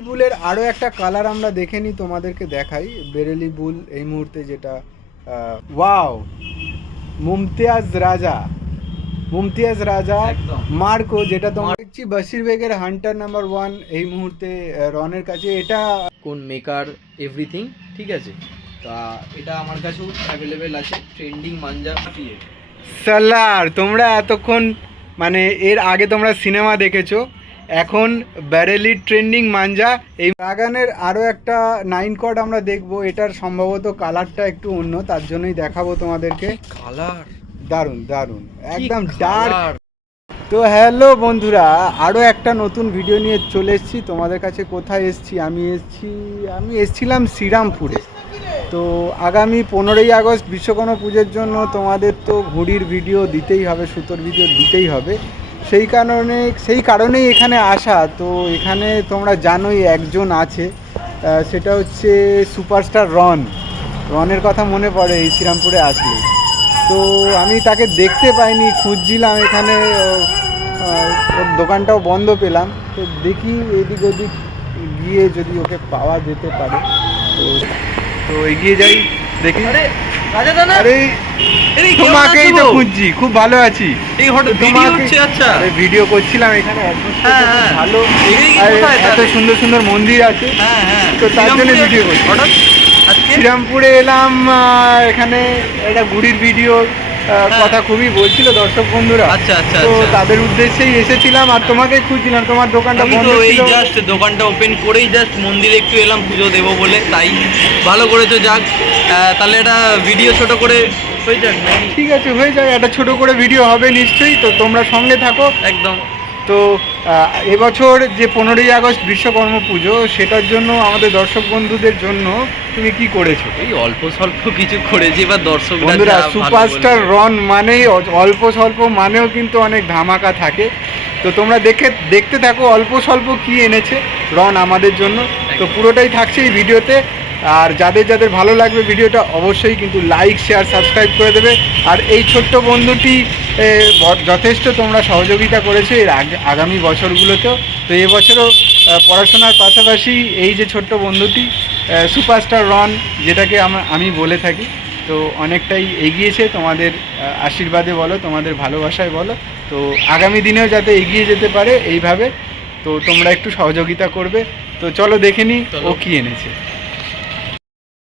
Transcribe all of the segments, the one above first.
বুলের আরও একটা কালার আমরা দেখে নিই, তোমাদেরকে দেখাই। বেরেলি বুল এই মুহূর্তে যেটা ওয়াও, মুমতিয়াজ রাজা মার্কো, যেটা তোমরা দেখছি বাশির বেগের হান্টার নাম্বার 1 এই মুহূর্তে রনের কাছে। এটা কোন মেকার এভরিথিং, ঠিক আছে। তা এটা আমার কাছেও অ্যাভেলেবেল আছে, ট্রেন্ডিং মাঞ্জা সালার। তোমরা এতক্ষণ মানে এর আগে তোমরা সিনেমা দেখেছো, এখন ব্যারেলি ট্রেন্ডিং মাঞ্জা। এই ড্রাগনের আরও একটা 9 কর্ড আমরা দেখবো। এটার সম্ভবত কালারটা একটু অন্য, তার জন্যই দেখাবো তোমাদেরকে। কালার দারুণ দারুণ, একদম ডার্ক। তো হ্যালো বন্ধুরা, আরও একটা নতুন ভিডিও নিয়ে চলে এসেছি তোমাদের কাছে। কোথায় এসেছি? আমি এসেছিলাম শ্রীরামপুরে। তো আগামী 15ই আগস্ট বিশ্বকর্মা পুজোর জন্য তোমাদের তো ঘুড়ির ভিডিও দিতেই হবে, সুতোর ভিডিও দিতেই হবে। সেই কারণেই এখানে আসা। তো এখানে তোমরা জানোই একজন আছে, সেটা হচ্ছে সুপারস্টার রনের কথা মনে পড়ে এই শ্রীরামপুরে আসলে। তো আমি তাকে দেখতে পাইনি, খুঁজছিলাম এখানে, ওর দোকানটাও বন্ধ পেলাম। তো দেখি এদিক ওদিক গিয়ে যদি ওকে পাওয়া যেতে পারে। তো এগিয়ে যাই, দেখি। আরে তোমাকেই তো খুঁজছি, খুব ভালো আছি। আচ্ছা, ভিডিও করছিলাম এখানে, ভালো এত সুন্দর সুন্দর মন্দির আছে, তো তার জন্য ভিডিও করছি। শ্রীরামপুরে এলাম, এখানে একটা ঘুড়ির ভিডিও কথা খুবই বলছিল দর্শক বন্ধুরা। আচ্ছা আচ্ছা, তো তাদের উদ্দেশ্যেই এসেছিলাম, আর তোমাকে খুঁজছিলাম। তোমার দোকানটা বন্ধ ছিল, জাস্ট দোকানটা ওপেন করেই জাস্ট মন্দিরে একটু এলাম পুজো দেবো বলে, তাই ভালো করেছো। যাক, তাহলে একটা ভিডিও ছোট করে হয়ে যাক। ঠিক আছে, হয়ে যায়, একটা ছোট করে ভিডিও হবে নিশ্চয়ই। তো তোমরা সঙ্গে থাকো একদম। তো এবছর যে 15ই আগস্ট বিশ্বকর্মা পুজো, সেটার জন্য আমাদের দর্শক বন্ধুদের জন্য তুমি কি করেছো? এই অল্প স্বল্প কিছু করেছি, এবার দর্শক বন্ধুরা, সুপারস্টার রন মানেই অল্প স্বল্প মানেও কিন্তু অনেক ধামাকা থাকে। তো তোমরা দেখতে থাকো অল্প স্বল্প কি এনেছে রন আমাদের জন্য। তো পুরোটাই থাকছে এই ভিডিওতে। আর যাদের যাদের ভালো লাগবে ভিডিওটা, অবশ্যই কিন্তু লাইক শেয়ার সাবস্ক্রাইব করে দেবে। আর এই ছোট্ট বন্ধুটি যথেষ্ট তোমরা সহযোগিতা করেছো এর আগামী বছরগুলোতেও। তো এবছরও পড়াশোনার পাশাপাশি এই যে ছোট্ট বন্ধুটি সুপারস্টার রন, যেটাকে আমি বলে থাকি, তো অনেকটাই এগিয়েছে তোমাদের আশীর্বাদে বলো, তোমাদের ভালোবাসায় বলো। তো আগামী দিনেও যাতে এগিয়ে যেতে পারে এইভাবে, তো তোমরা একটু সহযোগিতা করবে। তো চলো দেখে নিই ও কি এনেছে।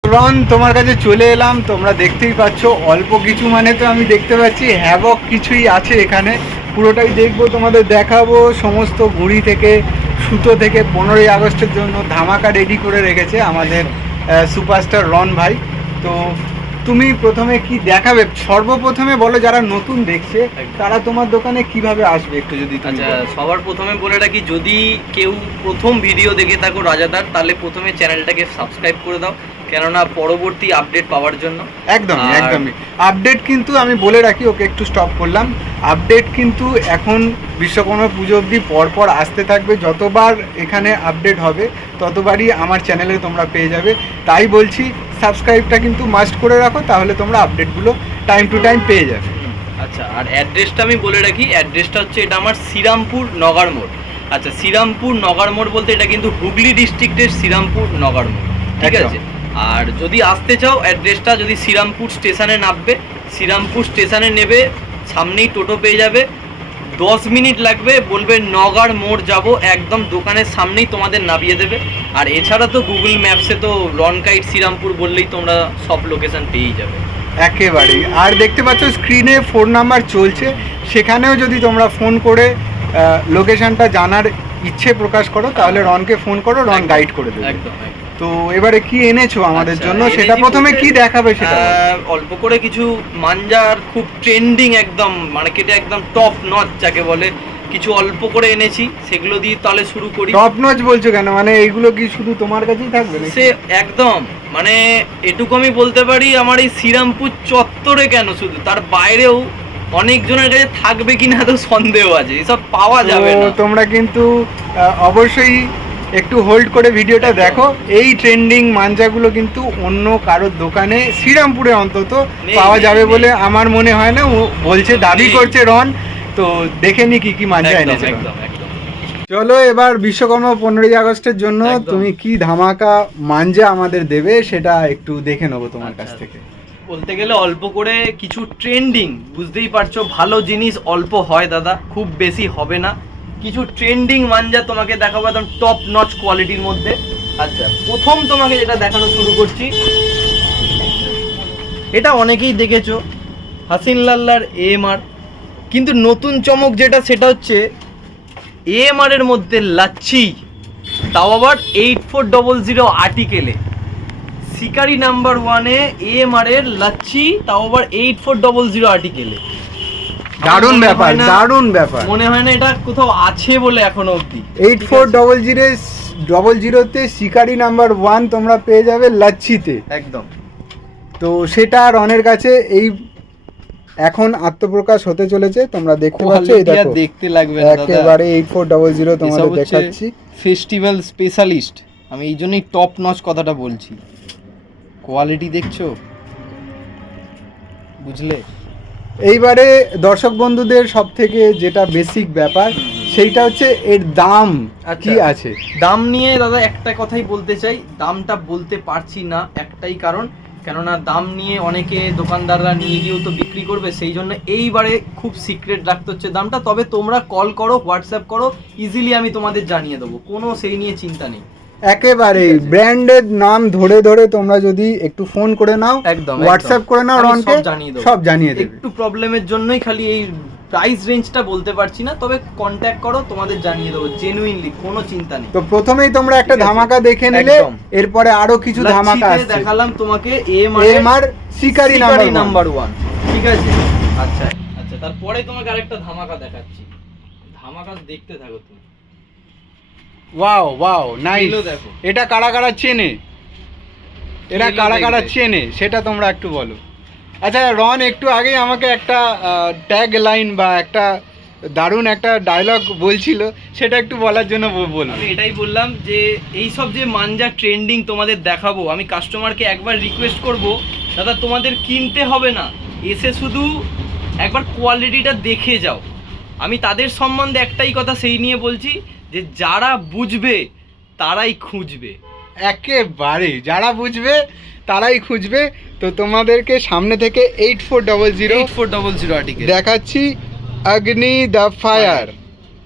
রন, তোমার কাছে চলে এলাম। তোমরা দেখতেই পাচ্ছ অল্প কিছু মানে তো আমি দেখতে পাচ্ছি হ্যাভক কিছুই আছে এখানে। পুরোটাই দেখবো, তোমাদের দেখাবো। সমস্ত ঘুড়ি থেকে সুতো থেকে 15ই আগস্টের জন্য ধামাকা রেডি করে রেখেছে আমাদের সুপারস্টার রন ভাই। তো তুমি প্রথমে কি দেখাবে? সর্বপ্রথমে বলো, যারা নতুন দেখছে তারা তোমার দোকানে কিভাবে আসবে একটু যদি। আচ্ছা, সবার প্রথমে বলে রাখি, যদি কেউ প্রথম ভিডিও দেখে থাকো রাজাদার, তাহলে প্রথমে চ্যানেলটাকে সাবস্ক্রাইব করে দাও, কেননা পরবর্তী আপডেট পাওয়ার জন্য। একদমই আপডেট কিন্তু আমি বলে রাখি, ওকে একটু স্টপ করলাম। আপডেট কিন্তু এখন বিশ্বকর্মা পুজো অবধি পরপর আসতে থাকবে। যতবার এখানে আপডেট হবে ততবারই আমার চ্যানেলে তোমরা পেয়ে যাবে। তাই বলছি, সাবস্ক্রাইবটা কিন্তু মাস্ট করে রাখো, তাহলে তোমরা আপডেটগুলো টাইম টু টাইম পেয়ে যাবে। আচ্ছা, আর অ্যাড্রেসটা আমি বলে রাখি, অ্যাড্রেসটা হচ্ছে, এটা আমার শ্রীরামপুর নগর মোড়। আচ্ছা, শ্রীরামপুর নগর মোড় বলতে এটা কিন্তু হুগলি ডিস্ট্রিক্টের শ্রীরামপুর নগর মোড়, ঠিক আছে। আর যদি আসতে চাও, অ্যাড্রেসটা যদি শ্রীরামপুর স্টেশনে নামবে, শ্রীরামপুর স্টেশনে নেবে, সামনেই টোটো পেয়ে যাবে। 10 মিনিট লাগবে, বলবে নগর মোড় যাব, একদম দোকানের সামনেই তোমাদের নামিয়ে দেবে। আর এছাড়া তো গুগল ম্যাপসে তো রনকাইট শ্রীরামপুর বললেই তোমরা সব লোকেশন পেয়েই যাবে একেবারেই। আর দেখতে পাচ্ছ স্ক্রিনে ফোন নাম্বার চলছে, সেখানেও যদি তোমরা ফোন করে লোকেশনটা জানার ইচ্ছে প্রকাশ করো, তাহলে রনকে ফোন করো, রন গাইড করে দেবে। একদম। তো এবারে কি এনেছো আমাদের জন্য, সেটা প্রথমে কি দেখাবে? সেটা অল্প করে কিছু মাঞ্জার, খুব ট্রেন্ডিং, একদম মার্কেটে একদম টপ নচ যাকে বলে, কিছু অল্প করে এনেছি, সেগুলো দিয়ে তাহলে শুরু করি। টপ নচ বলছো কেন? মানে এইগুলো কি শুধু তোমার কাছেই থাকবে? সে একদম, মানে এটুকু আমি বলতে পারি, আমার এই শ্রীরামপুর চত্বরে কেন, শুধু তার বাইরেও অনেকজনের কাছে থাকবে কিনা তো সন্দেহ আছে, এসব পাওয়া যাবে না। তোমরা কিন্তু অবশ্যই একটু হোল্ড করে ভিডিওটা দেখো। এই ট্রেন্ডিং মাঞ্জাগুলো কিন্তু অন্য কারোর দোকানে শ্রীরামপুরে অন্তত পাওয়া যাবে বলে আমার মনে হয় না। ও বলছে, দাবি করছে রন। তো দেখে নি কি কি মাঞ্জা এনেছে। চলো এবার বিশ্বকর্মা 15ই আগস্টের জন্য একদম। তুমি কি ধামাকা মাঞ্জা আমাদের দেবে সেটা একটু দেখে নেবো তোমার কাছ আচ্ছা। থেকে। বলতে গেলে অল্প করে কিছু ট্রেন্ডিং, বুঝতেই পারছো ভালো জিনিস অল্প হয় দাদা, খুব বেশি হবে না। কিছু ট্রেন্ডিং মাঞ্জা তোমাকে দেখাবো একদম টপ নচ কোয়ালিটির মধ্যে। আচ্ছা, প্রথম তোমাকে যেটা দেখানো শুরু করছি, এটা অনেকেই দেখেছো হাসিন লাল্লার এএমআর, কিন্তু নতুন চমক যেটা সেটা হচ্ছে এএমআর এর মধ্যে লাচ্ছি, তাও আবার 8400 আর্টিকেলে। শিকারি নাম্বার 1-এ এএমআর এর লাচ্ছি, তাও আবার 8400 আর্টিকেলে। দারুণ ব্যাপার, দারুণ ব্যাপার। মনে হয় না এটা কোথাও আছে বলে এখনো অবধি। 8400-তে শিকারি নাম্বার 1 তোমরা পেয়ে যাবে লাচ্ছিতে। একদম। তো সেটা রনের কাছে এই এখন আত্মপ্রকাশ হতে চলেছে, তোমরা দেখতে পাচ্ছ। এই দেখো দেখতে লাগবে না দাদা, একেবারে 8400 তোমাদের দেখাচ্ছি। ফেস্টিভ্যাল স্পেশালিস্ট, আমি এই জন্যই টপ নচ কথাটা বলছি। কোয়ালিটি দেখছো, বুঝলে? এইবারে দর্শক বন্ধুদের সব থেকে যেটা বেসিক ব্যাপার সেইটা হচ্ছে এর দাম কি আছে। দাম নিয়ে দাদা একটা কথাই বলতে চাই, দামটা বলতে পারছি না একটাই কারণ, কেননা দাম নিয়ে অনেকে দোকানদাররা নিয়ে গিয়েও তো বিক্রি করবে, সেই জন্য এইবারে খুব সিক্রেট রাখতে হচ্ছে দামটা। তবে তোমরা কল করো, হোয়াটসঅ্যাপ করো, ইজিলি আমি তোমাদের জানিয়ে দেবো, কোনো সেই নিয়ে চিন্তা নেই। একেবারে ব্র্যান্ডের নাম ধরে ধরে তোমরা যদি একটু ফোন করে নাও, একদম হোয়াটসঅ্যাপ করে নাও, আমি রনকে সব জানিয়ে দেবে। একটু প্রবলেমের জন্যই খালি এই প্রাইস রেঞ্জটা বলতে পারছি না, তবে কন্ট্যাক্ট করো, তোমাদের জানিয়ে দেবো জেনুইনলি, কোনো চিন্তা নেই। তো প্রথমেই তোমরা একটা ধামাকা দেখে নিলে, এরপরে আরো কিছু ধামাকা আসছে। দেখালাম তোমাকে এএমআর শিকারি নাম্বার 1, ঠিক আছে? আচ্ছা আচ্ছা, তারপরে তোমাকে আরেকটা ধামাকা দেখাচ্ছি, ধামাকা দেখতে থাকো তুমি। Wow wow nice. দেখো এটা কারা কারা চেনে, এরা এগুলো কারা কারা দেখবে। চেনে সেটা তোমরা একটু বলো। আচ্ছা রন একটু আগেই আমাকে একটা ট্যাগ লাইন বা একটা দারুণ একটা ডায়লগ বলছিল, সেটা একটু বলার জন্য বলবো। আমি এটাই বললাম যে এই সব যে মাঞ্জা ট্রেন্ডিং তোমাদের দেখাবো, আমি কাস্টমারকে একবার রিকোয়েস্ট করব, দাদা তোমাদের কিনতে হবে না, এসে শুধু একবার কোয়ালিটিটা দেখে যাও। আমি তাদের সম্বন্ধে একটাই কথা সেই নিয়ে বলছি, যে যারা বুঝবে তারাই খুঁজবে। একেবারে যারা বুঝবে তারাই খুঁজবে। তো তোমাদেরকে সামনে থেকে 8400 আর্টিকেল দেখাচ্ছি, অগ্নি দ্য ফায়ার।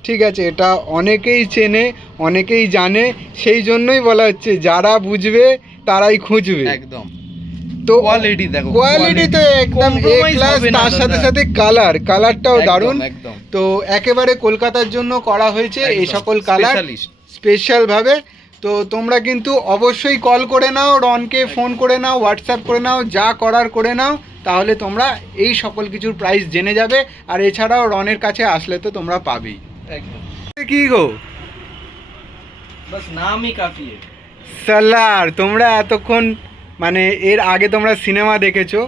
ঠিক আছে, এটা অনেকেই চেনে, অনেকেই জানে, সেই জন্যই বলা হচ্ছে যারা বুঝবে তারাই খুঁজবে। একদম। তো কোয়ালিটি দেখো, কোয়ালিটি তো একদম এ ক্লাস, তার সাথে সাথে কালারটাও দারুণ। একদম। তো একেবারে কলকাতার জন্য করা হয়েছে এই সকল কালার স্পেশাল ভাবে। তো তোমরা কিন্তু অবশ্যই কল করে নাও, রনকে ফোন করে নাও, হোয়াটসঅ্যাপ করে নাও, যা করার করে নাও, তাহলে তোমরা এই সকল কিছুর প্রাইস জেনে যাবে। আর এছাড়াও রনের কাছে আসলে তো তোমরা পাবেই। একদম। কি গো, বাস নামই কাফি। সালার, তোমরা এতক্ষণ মানে এর আগে তোমরা সিনেমা দেখেছো,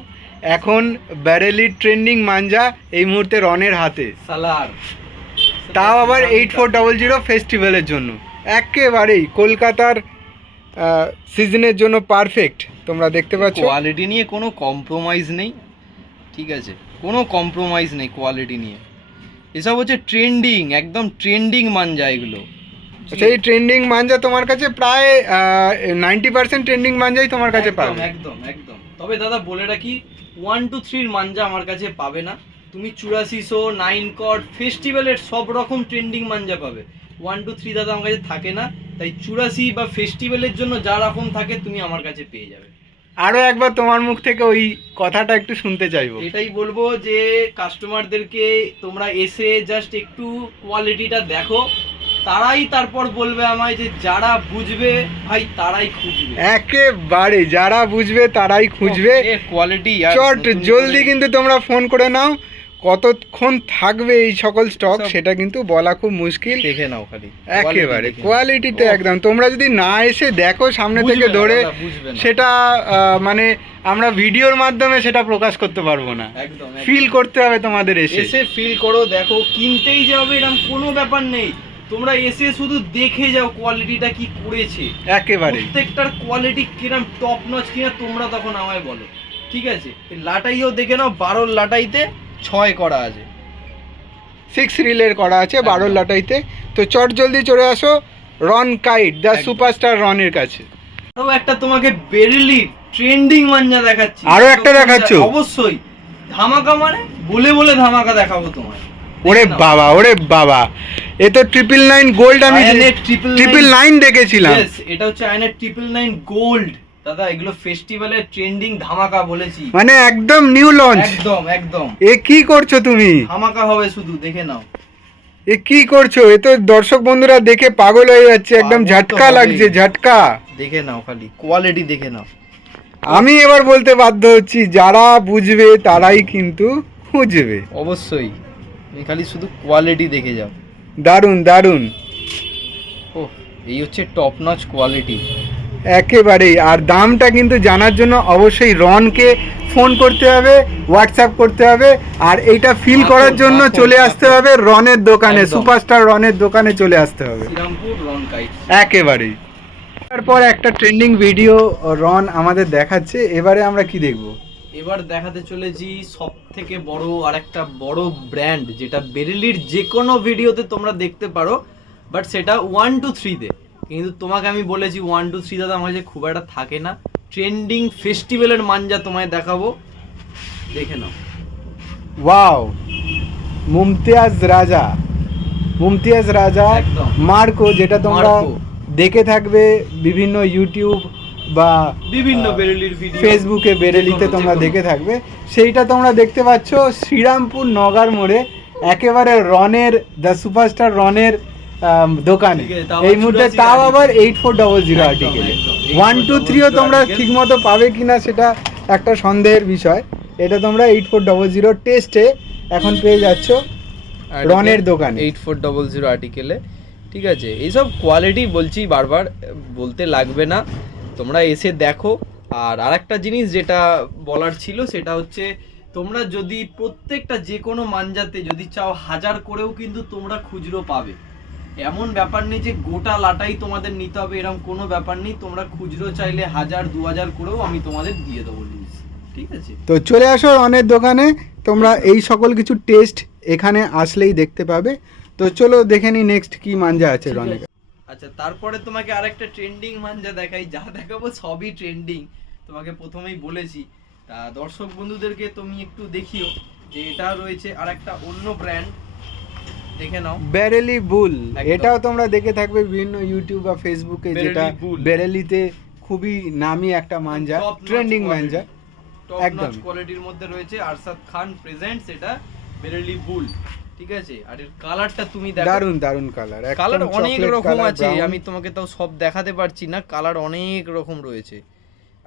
এখন ব্যারেলির ট্রেন্ডিং মাঞ্জা এই মুহূর্তে রনের হাতে, সালার, তাও আবার 8400 ফেস্টিভ্যালের জন্য। একেবারেই কলকাতার সিজনের জন্য পারফেক্ট। তোমরা দেখতে পাচ্ছ কোয়ালিটি নিয়ে কোনো কম্প্রোমাইজ নেই, ঠিক আছে? কোনো কম্প্রোমাইজ নেই কোয়ালিটি নিয়ে। এসব হচ্ছে ট্রেন্ডিং, একদম ট্রেন্ডিং মাঞ্জা এগুলো। সেই ট্রেন্ডিং মাঞ্জা তোমার কাছে প্রায় 90% ট্রেন্ডিং মাঞ্জাই তোমার কাছে পাবে। একদম একদম। তবে দাদা বলে রাখি, 1 to 3 মাঞ্জা আমার কাছে পাবে না। তুমি 8400, 9 কট, ফেস্টিভ্যালের সব রকম ট্রেন্ডিং মাঞ্জা পাবে। 1 to 3 দাদা আমার কাছে থাকে না, তাই 84 বা ফেস্টিভ্যালের জন্য যা রকম থাকে তুমি আমার কাছে পেয়ে যাবে। আরো একবার তোমার মুখ থেকে ওই কথাটা একটু শুনতে চাইবো। এটাই বলবো যে কাস্টমারদেরকে তোমরা এসে জাস্ট একটু কোয়ালিটিটা দেখো, তারাই তারপর বলবে আমায় যে যারা বুঝবে ভাই তারাই খুঁজবে। একেবারে যারা বুঝবে তারাই খুঁজবে। কোয়ালিটি চট জলদি কিন্তু তোমরা ফোন করে নাও। কতক্ষণ থাকবে এই সকল স্টক সেটা কিন্তু বলা খুব মুশকিল। দেখে নাও খালি, একেবারে কোয়ালিটিতে একদম। তোমরা যদি না এসে দেখো সামনে থেকে ধরে, সেটা মানে আমরা ভিডিওর মাধ্যমে সেটা প্রকাশ করতে পারবো না। একদম ফিল করতে হবে তোমাদের, এসে ফিল করো, দেখো। কিনতেই যাবে এরকম কোনো ব্যাপার নেই, তোমরা এসে শুধু দেখে যাও কোয়ালিটিটা কি করেছে। একেবারে প্রত্যেকটার কোয়ালিটি কিরম টপ নচ কিনা তোমরা তখন আমায় বলো, ঠিক আছে? লাটাইও দেখে নাও, 12 লাটাইতে 6 করা আছে। 6 রিলের করা আছে 12 একদম। লাটাইতে। তো চট জলদি চলে আসো রন কাইট দ্য একদম। সুপারস্টার রনের কাছে। আরো একটা তোমাকে বেরিলি ট্রেন্ডিং মাঞ্জা দেখাচ্ছি। আরো একটা দেখাচ্ছো? অবশ্যই ধামাকা, মানে বলে বলে ধামাকা দেখাবো তোমায়। ওরে বাবা, ওরে বাবা, এ তো 999 গোল্ড। আমি আয়নের 999 দেখেছিলাম। Yes, এটা হচ্ছে আয়নের 999 গোল্ড। দাদা এগুলো ফেস্টিভ্যালের ট্রেন্ডিং ধামাকা বলেছি, মানে একদম নিউ লঞ্চ। একদম একদম এ কি করছো তুমি? ধামাকা হবে, শুধু দেখে নাও। এ কি করছো? এ তো দর্শক বন্ধুরা দেখে পাগল হয়ে যাচ্ছে, একদম পাগল তো ঝটকা হবেই। লাগছে, ঝটকা। দেখে নাও, খালি কোয়ালিটি দেখে নাও। আমি এবার বলতে বাধ্য হচ্ছি, যারা বুঝবে তারাই কিন্তু খুঁজবে। অবশ্যই, তুমি খালি শুধু কোয়ালিটি দেখে যাও। দারুণ দারুণ, ও, এই হচ্ছে টপ নচ কোয়ালিটি। একেবারেই। আর দামটা কিন্তু জানার জন্য অবশ্যই রনকে ফোন করতে হবে, হোয়াটসঅ্যাপ করতে হবে, আর এইটা ফিল করার জন্য চলে আসতে হবে রনের দোকানে, একদম। সুপারস্টার রনের দোকানে চলে আসতে হবে শ্রীরামপুর রন কাইট। একেবারেই। তারপর একটা ট্রেন্ডিং ভিডিও রন আমাদের দেখাচ্ছে, এবারে আমরা কি দেখব? এবার দেখাতে চলেছি সব থেকে বড় আর একটা বড় ব্র্যান্ড, যেটা বেরেলির যে কোনো ভিডিওতে তোমরা দেখতে পারো, বাট সেটা 1 to 3 তে। কিন্তু তোমাকে আমি বলেছি 1 to 3 দাদা আমার কাছে খুব একটা থাকে না। ট্রেন্ডিং ফেস্টিভ্যালের মাঞ্জা তোমায় দেখাবো, দেখে নাও। ওয়াও, মুমতাজ রাজা, মুমতাজ রাজা একদম। মার্কো, যেটা তোমরা মার্কো। দেখে থাকবে বিভিন্ন ইউটিউব বা বিভিন্ন বেরেলির ভিডিও, ফেসবুকে বেরেলিতে তোমরা দেখে থাকবে, সেইটা তোমরা দেখতে পাচ্ছ শ্রীরামপুর নগার মোড়ে, একেবারে রনের দ্য সুপারস্টার রনের দোকানে। ঠিক আছে, তাও এই মুহূর্তে 84 তাও আবার article। 8400 একদম, আর্টিকেলে। একদম। 1 2 3ও তোমরা 8400 ঠিক মতো পাবে কিনা সেটা একটা সন্দেহের বিষয়। এটা তোমরা 8400 টেস্টে এখন পেয়ে যাচ্ছ রনের দোকানে। 8400 আর্টিকেলে। ঠিক আছে, এইসব কোয়ালিটি বলছি, বারবার বলতে লাগবে না, তোমরা এসে দেখো। আর আরেকটা জিনিস যেটা বলার ছিল সেটা হচ্ছে, তোমরা যদি প্রত্যেকটা যে কোনো মাঞ্জাতে যদি চাও 1000 করেও কিন্তু তোমরা খুচরো পাবে। এমন ব্যাপার নেই যে গোটা লাটাই তোমাদের নিতে হবে, এরকম কোনো ব্যাপার নেই। তোমরা খুচরো চাইলে 1000 2000 করেও আমি তোমাদের দিয়ে দেবো লিস্ট। ঠিক আছে, তো চলে আসো রনের দোকানে, তোমরা এই সকল কিছু টেস্ট এখানে আসলেই দেখতে পাবে। তো চলো দেখে নি নেক্সট কি মাঞ্জা আছে ঠিক রনের। আছে। আচ্ছা, তারপরে তোমাকে আরেকটা ট্রেন্ডিং মাঞ্জা দেখাই, যা দেখাবো সবই ট্রেন্ডিং। তোমাকে প্রথমেই বলেছি, তা দর্শক বন্ধুদেরকে তুমি একটু দেখিও যে এটা রয়েছে আরেকটা অন্য ব্র্যান্ড, দেখে নাও। বেরেলি বুল, একদম। এটাও তোমরা দেখে থাকবে বিভিন্ন ইউটিউব বা ফেসবুকে, বেরেলি যেটা বুল। বেরেলিতে খুবই নামি একটা মাঞ্জা, Top notch ট্রেন্ডিং quality। মাঞ্জা। টপ একদম। নচ কোয়ালিটির মধ্যে রয়েছে আরশাদ খান প্রেজেন্টস, এটা বেরেলি বুল। ঠিক আছে, আর এর কালারটা তুমি দেখো, দারুন দারুন কালার, কালার অনেক রকম আছে, আমি তোমাকে তাও সব দেখাতে পারছি না, কালার অনেক রকম রয়েছে।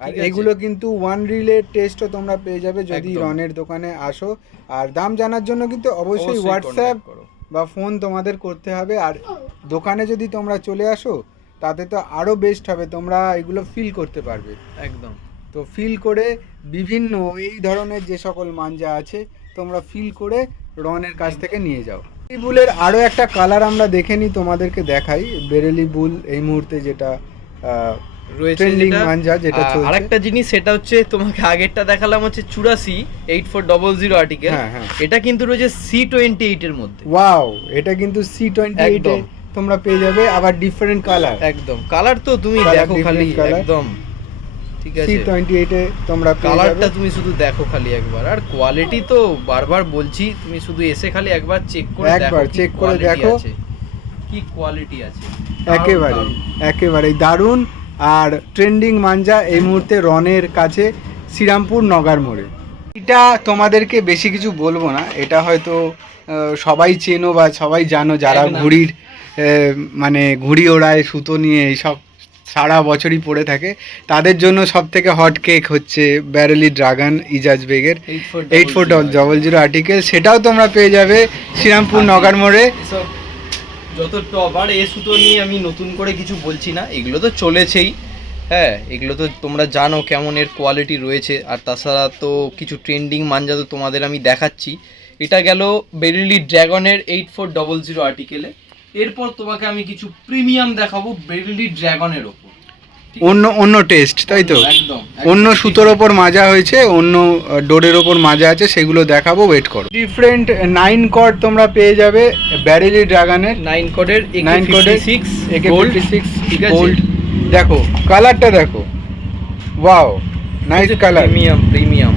আর ঠিক আছে? এগুলো কিন্তু 1 রিলের টেস্টও তোমরা পেয়ে যাবে যদি একদম। রনের দোকানে আসো। আর দাম জানার জন্য কিন্তু অবশ্যই অবশ্যই হোয়াটসঅ্যাপ contact করো। বা ফোন তোমাদের করতে হবে। আর দোকানে যদি তোমরা চলে আসো তাতে তো আরো বেস্ট হবে, তোমরা এগুলো ফিল করতে পারবে। একদম। তো ফিল করে বিভিন্ন এই ধরনের যে সকল মাঞ্জা আছে তোমরা ফিল করে রনের কাছ থেকে নিয়ে যাও। বেরেলি বুলের আরও একটা কালার আমরা দেখে নিই, তোমাদেরকে দেখাই। বেরেলি বুল এই মুহূর্তে যেটা রয়েছে ট্রেন্ডিং যেটা, মাঞ্জা যেটা চলছে। আরেকটা জিনিস সেটা হচ্ছে, তোমাকে আগেরটা দেখালাম হচ্ছে 84 8400 আর্টিকেল, হ্যাঁ, হ্যাঁ। এটা কিন্তু রয়েছে C28 এর মধ্যে। ওয়াও, এটা কিন্তু C28 এ একদম। তোমরা পেয়ে যাবে, আবার ডিফারেন্ট কালার। একদম, কালার তো তুমি Colour দেখো খালি, different colour। একদম। ঠিক আছে, C28 এ তোমরা পেয়ে কালারটা যাবে। তুমি শুধু দেখো খালি একবার, আর কোয়ালিটি তো বারবার বলছি, তুমি শুধু এসে খালি একবার চেক করে দেখো, একবার কি check করে quality দেখো। আছে, কি কোয়ালিটি আছে। একেবারে দারুণ, দারুণ। একেবারেই দারুণ। আর ট্রেন্ডিং মাঞ্জা এই মুহূর্তে রনের কাছে শ্রীরামপুর নগার মোড়ে। এটা তোমাদেরকে বেশি কিছু বলবো না, এটা হয়তো সবাই চেনো বা সবাই জানো, যারা একদম। ঘুড়ির মানে ঘুড়ি ওড়ায় সুতো নিয়ে এইসব সারা বছরই পড়ে থাকে, তাদের জন্য সব থেকে হট কেক হচ্ছে বেরেলি ড্রাগন ইজাজ বেগের 8400 আর্টিকেল। সেটাও তোমরা পেয়ে যাবে শ্রীরামপুর নগার মোড়ে। এসব যত টপ, আর এ সুতো নিয়ে আমি নতুন করে কিছু বলছি না, এগুলো তো চলেছেই। হ্যাঁ, এগুলো তো তোমরা জানো কেমন এর কোয়ালিটি রয়েছে। আর তাছাড়া তো কিছু ট্রেন্ডিং মাঞ্জা তো তোমাদের আমি দেখাচ্ছি। এটা গেল বেরেলি ড্রাগনের 8400 আর্টিকেলে। এরপর তোমাকে আমি কিছু প্রিমিয়াম দেখাবো বেরেলি ড্রাগনের ওপর। অন্য টেস্ট, তাই তো? একদম অন্য সুতোর ওপর মাজা হয়েছে, অন্য ডোরের ওপর মাজা আছে, সেগুলো দেখাবো, ওয়েট করো। ডিফারেন্ট 9 কর্ড তোমরা পেয়ে যাবে ব্যারেলি ড্রাগনের, 9 কোডের 9 কোডের AK56 ঠিক আছে। গোল্ড। দেখো কালারটা দেখো, ওয়াও নাইস কালার, প্রিমিয়াম।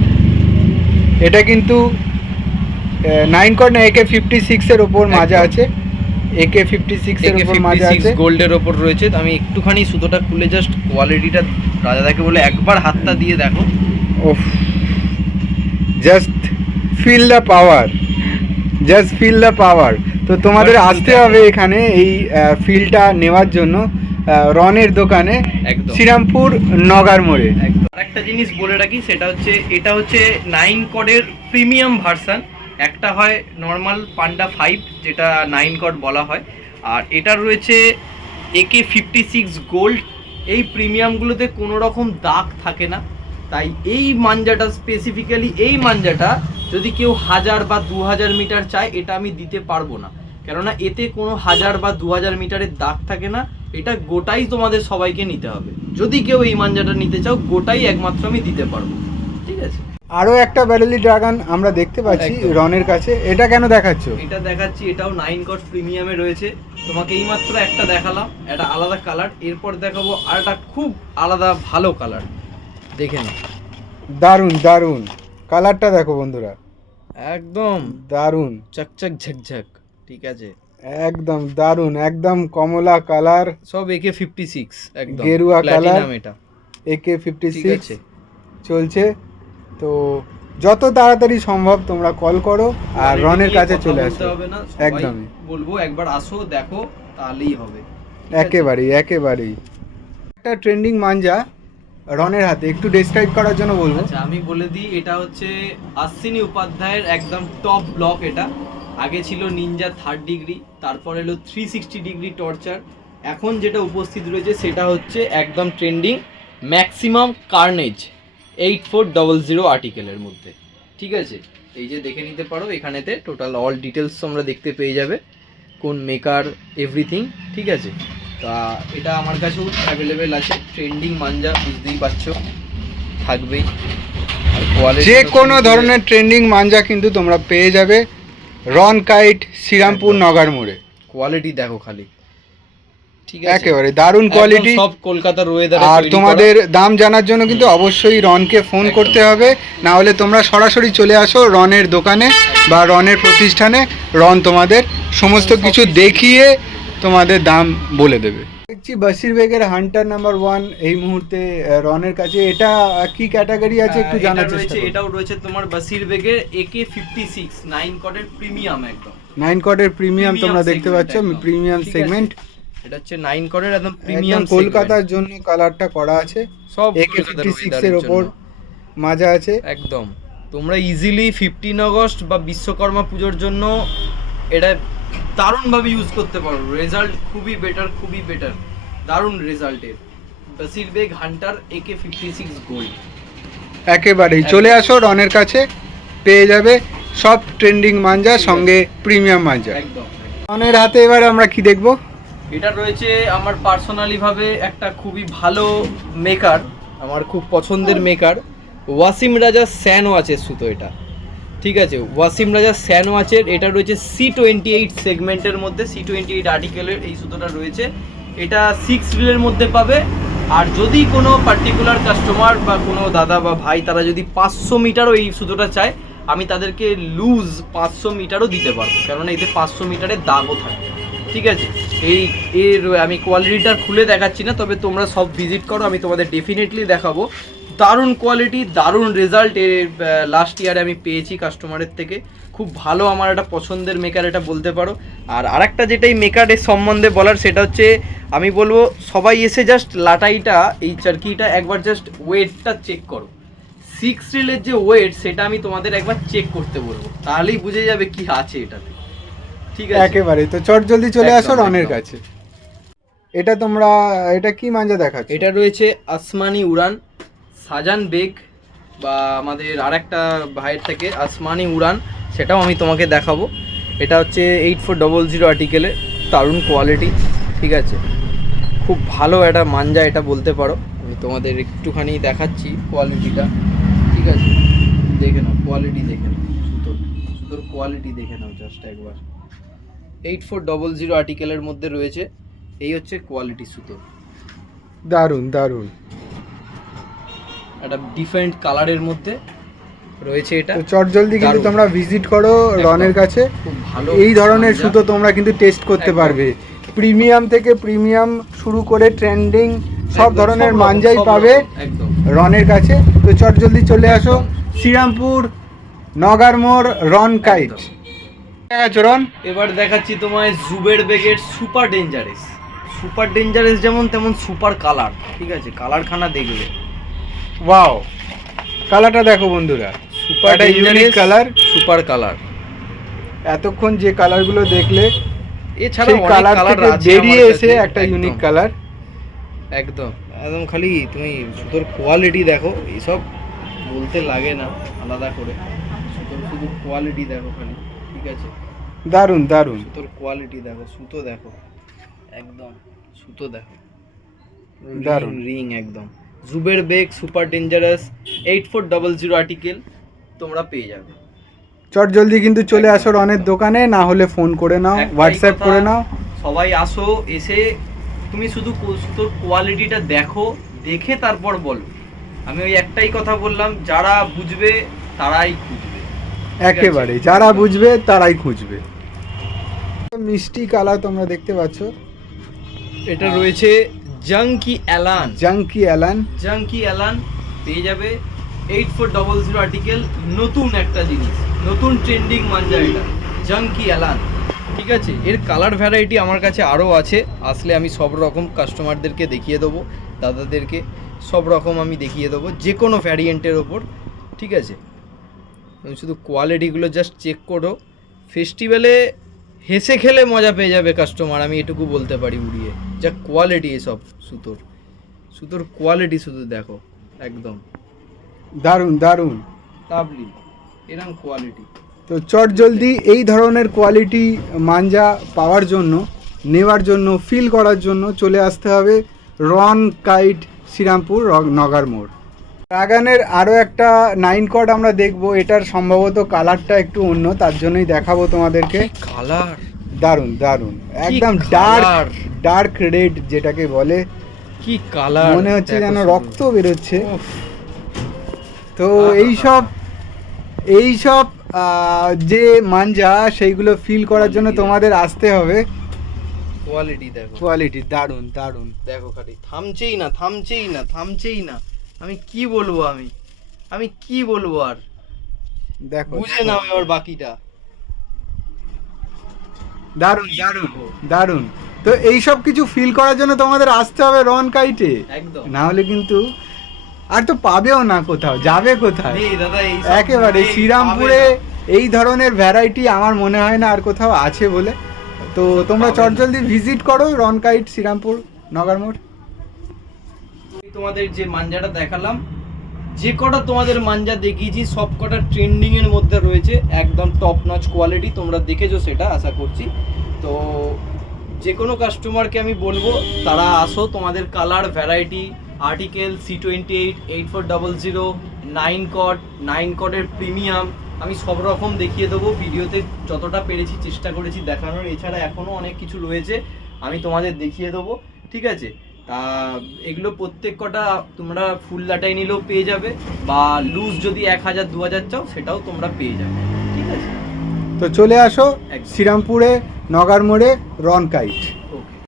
এটা কিন্তু 9 কর্ড না, AK56 এর ওপর মাজা আছে, AK56 এর ওপর মাজা আছে, গোল্ডের ওপর রয়েছে। তো আমি একটুখানি সুতোটা খুলে জাস্ট কোয়ালিটিটা রাজাদাকে বলে একবার হাতটা দিয়ে দেখো। ওফ, just feel the power, just feel the power. তো তোমাদের আসতে হবে এখানে এই ফিলটা নেওয়ার জন্য রনের দোকানে, একদম শ্রীরামপুর নগার মোড়ে। আরেকটা জিনিস বলে রাখি, সেটা হচ্ছে এটা হচ্ছে 9 কর্ডের প্রিমিয়াম ভার্সন। একটা হয় নর্মাল পান্ডা 5 যেটা 9 কর্ড বলা হয়, আর এটা রয়েছে AK56 গোল্ড। এই প্রিমিয়ামগুলোতে কোনো রকম দাগ থাকে না, তাই এই মাঞ্জাটা স্পেসিফিক্যালি, এই মাঞ্জাটা যদি কেউ 1000 বা 2000 মিটার চায়, এটা আমি দিতে পারবো না, কেননা এতে কোনো 1000 বা 2000 মিটারের দাগ থাকে না। এটা গোটাই তোমাদের সবাইকে নিতে হবে। যদি কেউ এই মাঞ্জাটা নিতে চাও, গোটাই একমাত্র আমি দিতে পারবো, ঠিক আছে। আরও একটা ব্যারেলি ড্রাগন আমরা দেখতে পাচ্ছি একদম। রনের কাছে, এটা কেন দেখাচ্ছ? এটা দেখাচ্ছি, এটাও 9 কর্ড প্রিমিয়ামে রয়েছে। তোমাকে এইমাত্র একটা দেখালাম, এটা আলাদা কালার, এরপর দেখাবো আর একটা খুব আলাদা ভালো কালার, দেখে নাও। দারুণ দারুণ কালারটা দেখো বন্ধুরা, একদম দারুণ চকচক ঝকঝক, ঠিক আছে, একদম দারুণ, একদম কমলা কালার, সব AK56 একদম গেরুয়া কালার, প্ল্যাটিনাম এটা, ঠিক AK56 আছে। চলছে। তো যত তাড়াতাড়ি সম্ভব তোমরা কল করো আর রনের কাছে চলে আসো। একদমই বলবো একবার আসো, দেখো, তাহলেই হবে। একেবারেই একেবারেই। একটা ট্রেন্ডিং মাঞ্জা রনের হাতে, একটু ডেসক্রাইব করার জন্য বলবো। আচ্ছা আমি বলে দিই, এটা হচ্ছে আশ্বিনী উপাধ্যায়ের একদম টপ ব্লক। এটা আগে ছিল নিনজা 3rd ডিগ্রি, তারপর এলো 360 ডিগ্রি টর্চার, এখন যেটা উপস্থিত রয়েছে সেটা হচ্ছে একদম ট্রেন্ডিং ম্যাক্সিমাম কার্নেজ 8400 আর্টিকেলের মধ্যে, ঠিক আছে। এই যে দেখে নিতে পারো, এখানেতে টোটাল অল ডিটেলস তোমরা দেখতে পেয়ে যাবে, কোন মেকার, এভরিথিং, ঠিক আছে। তা এটা আমার কাছেও অ্যাভেলেবেল আছে, ট্রেন্ডিং মাঞ্জা বুঝতেই পারছো, থাকবেই। আর কোয়ালিটি যে কোনো ধরনের ট্রেন্ডিং মাঞ্জা কিন্তু তোমরা পেয়ে যাবে রন কাইট, শ্রীরামপুর নগার মোড়ে। কোয়ালিটি দেখো খালি, ঠিক আছে, একেবারে দারুণ কোয়ালিটি। সব কলকাতার ওয়েদারে। আর তোমাদের দাম জানার জন্য কিন্তু অবশ্যই রনকে ফোন করতে হবে, না হলে তোমরা সরাসরি চলে আসো রনের দোকানে বা রনের প্রতিষ্ঠানে, রন তোমাদের সমস্ত কিছু দেখিয়ে তোমাদের দাম বলে দেবে। দেখছি বাসির বেগের হান্টার নাম্বার 1 এই মুহূর্তে রনের কাছে। এটা কি ক্যাটাগরি আছে একটু জানার চেষ্টা করো। এটাও রয়েছে তোমার বাসির বেগের AK56 9 কর্ডের প্রিমিয়াম, একদম 9 কর্ডের প্রিমিয়াম তোমরা দেখতে পাচ্ছ, প্রিমিয়াম সেগমেন্ট। এটা হচ্ছে 9 কর্ডের একদম প্রিমিয়াম, কলকাতার জন্য কালারটা করা আছে, সব AK56 এর উপর মাজা আছে। একদম তোমরা ইজিলি 15 আগস্ট বা বিশ্বকর্মা পুজোর জন্য এটা দারুণভাবে ইউজ করতে পারো। রেজাল্ট খুবই বেটার, দারুণ রেজাল্টের বাসির বেগ হান্টার AK56 গোল্ড। একেবারেই চলে আসো রনের কাছে, পেয়ে যাবে সব ট্রেন্ডিং মাঞ্জা, সঙ্গে প্রিমিয়াম মাঞ্জা। একদম। রনের হাতে এবারে আমরা কি দেখবো? এটা রয়েছে আমার পার্সোনালি ভাবে একটা খুবই ভালো মেকার, আমার খুব পছন্দের মেকার, ওয়াসিম রাজা স্যান ওয়াচের সুতো এটা, ঠিক আছে। ওয়াসিম রাজা স্যান ওয়াচের এটা রয়েছে C28 সেগমেন্টের মধ্যে, C28 আর্টিকেলের এই সুতোটা রয়েছে। এটা 6 রিলের মধ্যে পাবে। আর যদি কোনো পার্টিকুলার কাস্টমার বা কোনো দাদা বা ভাই তারা যদি 500 মিটারও এই সুতোটা চায়, আমি তাদেরকে লুজ 500 মিটারও দিতে পারবো, কেননা এতে 500 মিটারের দাগও থাকে, ঠিক আছে। এর আমি কোয়ালিটিটা খুলে দেখাচ্ছি না, তবে তোমরা সব ভিজিট করো, আমি তোমাদের ডেফিনেটলি দেখাবো। দারুণ কোয়ালিটি, দারুণ রেজাল্ট এর লাস্ট ইয়ারে আমি পেয়েছি কাস্টমারের থেকে। খুব ভালো, আমার একটা পছন্দের মেকার এটা বলতে পারো। আর আরেকটা যেটাই মেকারের সম্বন্ধে বলার, সেটা হচ্ছে আমি বলবো সবাই এসে জাস্ট লাটাইটা, এই চারকিটা একবার জাস্ট ওয়েটটা চেক করো। 6 রিলের যে ওয়েট, সেটা আমি তোমাদের একবার চেক করতে বলবো, তাহলেই বুঝে যাবে কি আছে এটাতে, ঠিক আছে। একেবারে তো চট জলদি চলে আসো রনের কাছে। এটা তোমরা, এটা কি মাঞ্জা দেখাচ্ছ? এটা রয়েছে আসমানি উড়ান সাজান বেগ, বা আমাদের আরেকটা ভাইয়ের থেকে আসমানি উড়ান, সেটাও আমি তোমাকে দেখাবো। এটা হচ্ছে 8400 আর্টিকেলের, দারুণ কোয়ালিটি, ঠিক আছে। খুব ভালো একটা মাঞ্জা এটা বলতে পারো। আমি তোমাদের একটুখানি দেখাচ্ছি কোয়ালিটিটা, ঠিক আছে? দেখে নাও কোয়ালিটি, দেখে নাও সুতোর কোয়ালিটি দেখে নাও জাস্ট একবার। 8400 আর্টিকেলের মধ্যে রয়েছে, এই হচ্ছে কোয়ালিটি সুতো। দারুণ দারুণ। একটা ডিফারেন্ট কালারের মধ্যে রয়েছে এটা। তো চটজলদি কিন্তু দারুণ। তোমরা ভিজিট করো রনের কাছে, খুব ভালো এই ধরনের মাঞ্জা। সুতো তোমরা কিন্তু টেস্ট করতে একদম। পারবে। প্রিমিয়াম থেকে প্রিমিয়াম শুরু করে ট্রেন্ডিং সব একদম, ধরনের সব রকম, মাঞ্জাই সব পাবে রকম, একদম। রনের কাছে। তো চটজলদি চলে আসো একদম। শ্রীরামপুর নগারমোড় রন কাইট। আচ্ছা রন, এবার দেখাচ্ছি তোমায় জুবের বেগের সুপার ডেঞ্জারাস। সুপার ডেঞ্জারাস যেমন তেমন সুপার কালার, ঠিক আছে? কালারখানা দেখবে, ওয়াও, কালারটা দেখো বন্ধুরা, সুপার একটা ইউনিক কালার। Super colour. এতক্ষণ যে কালারগুলো দেখলে এছাড়া সেই অনেক কালার কালার থেকে আছে বেরিয়ে আমার এসে কাছে, একটা একদম, ইউনিক কালার। একদম একদম। খালি তুমি সুতোর কোয়ালিটি দেখো, এইসব বলতে লাগে না আলাদা করে। সুতোর শুধু কোয়ালিটি দেখো খালি, ঠিক আছে? দারুণ দারুণ। সুতোর কোয়ালিটি দেখো, সুতো দেখো, একদম সুতো দেখো, দারুণ। রিং একদম। জুবের বেগ সুপার ডেঞ্জারাস 8400 আর্টিকেল তোমরা পেয়ে যাবে। চটজলদি কিন্তু চলে একদম, আসো রনের একদম। দোকানে, না হলে ফোন করে নাও, একটাই হোয়াটসঅ্যাপ কথা, করে নাও। সবাই আসো, এসে তুমি শুধু সুতোর কোয়ালিটিটা দেখো, দেখে তারপর বলো। আমি ওই একটাই কথা বললাম, যারা বুঝবে তারাই খুঁজবে, ঠিক আছে? একেবারে যারা একদম। বুঝবে তারাই খুঁজবে। মিষ্টি কালার তোমরা দেখতে পাচ্ছ, এটা রয়েছে জাঙ্কি অ্যালান। জাঙ্কি অ্যালান। জাঙ্কি অ্যালান পেয়ে যাবে 8400 আর্টিকেল। নতুন একটা জিনিস, নতুন ট্রেন্ডিং মাঞ্জা এটা, জাঙ্কি অ্যালান, ঠিক আছে? এর কালার ভ্যারাইটি আমার কাছে আরও আছে, আসলে আমি সব রকম কাস্টমারদেরকে দেখিয়ে দেবো, দাদাদেরকে সব রকম আমি দেখিয়ে দেবো, যে কোনো ভ্যারিয়েন্টের ওপর, ঠিক আছে? তুমি শুধু কোয়ালিটিগুলো জাস্ট চেক করো, ফেস্টিভ্যালে হেসে খেলে মজা পেয়ে যাবে কাস্টমার, আমি এটুকু বলতে পারি উড়িয়ে। যা কোয়ালিটি এসব সুতোর কোয়ালিটি শুধু দেখো, একদম দারুণ দারুণ। লাভলি, এরকম কোয়ালিটি। তো চটজলদি এই ধরনের কোয়ালিটি মাঞ্জা পাওয়ার জন্য, নেওয়ার জন্য, ফিল করার জন্য চলে আসতে হবে রন কাইট শ্রীরামপুর নগারমোড়। ড্রাগনের আরও একটা 9 কট আমরা দেখব, এটার সম্ভবত কালারটা একটু অন্য, তার জন্যই দেখাবো তোমাদেরকে। কালার দারুণ দারুণ, একদম ডার্ক colour! ডার্ক রেড যেটাকে বলে, কি কালার, মনে হচ্ছে যেন রক্ত বেরোচ্ছে। তো আহা! এইসব যে মাঞ্জা সেইগুলো ফিল করার জন্য Quality তোমাদের আসতে হবে। কোয়ালিটি দেখো, কোয়ালিটি দারুণ দারুণ। দেখো খালি থামছেই না, থামছেই না, থামছেই না। আমি কি বলবো, আমি কি বলবো আর, দেখো বুঝে নাও এবার বাকিটা। দারুণ দারুণ দারুণ। তো এইসব কিছু ফিল করার জন্য তোমাদের আসতে হবে রন কাইটে, একদম। না হলে কিন্তু আর তো পাবেও না, কোথাও যাবে কোথায়। নেই দাদা, এই একেবারে শ্রীরামপুরে এই ধরনের ভ্যারাইটি আমার মনে হয় না আর কোথাও আছে বলে। তো তোমরা পাবে না। চটজলদি ভিজিট করো রন কাইট শ্রীরামপুর নগারমোড়। তোমাদের যে মাঞ্জাটা দেখালাম, যে কটা তোমাদের মাঞ্জা দেখিয়েছি সব কটা ট্রেন্ডিং এর মধ্যে রয়েছে, একদম টপ নচ কোয়ালিটি, তোমরা দেখেছো সেটা আশা করছি। তো যে কোনো কাস্টমারকে আমি বলবো তারা আসো, তোমাদের কালার ভ্যারাইটি আর্টিকেল C28 8400 9 কটের প্রিমিয়াম আমি সব রকম দেখিয়ে দেবো, ভিডিওতে যতটা পেরেছি চেষ্টা করেছি দেখানোর। এছাড়া এখনও অনেক কিছু রয়েছে আমি তোমাদের দেখিয়ে দেবো, ঠিক আছে? তা এগুলো প্রত্যেক কটা তোমরা ফুল লাটাই নিলেও পেয়ে যাবে, বা লুজ যদি 1000 2000 চাও সেটাও তোমরা পেয়ে যাবে, ঠিক আছে? তো চলে আসো একদম। শ্রীরামপুরে নগারমোড়ে রন কাইট।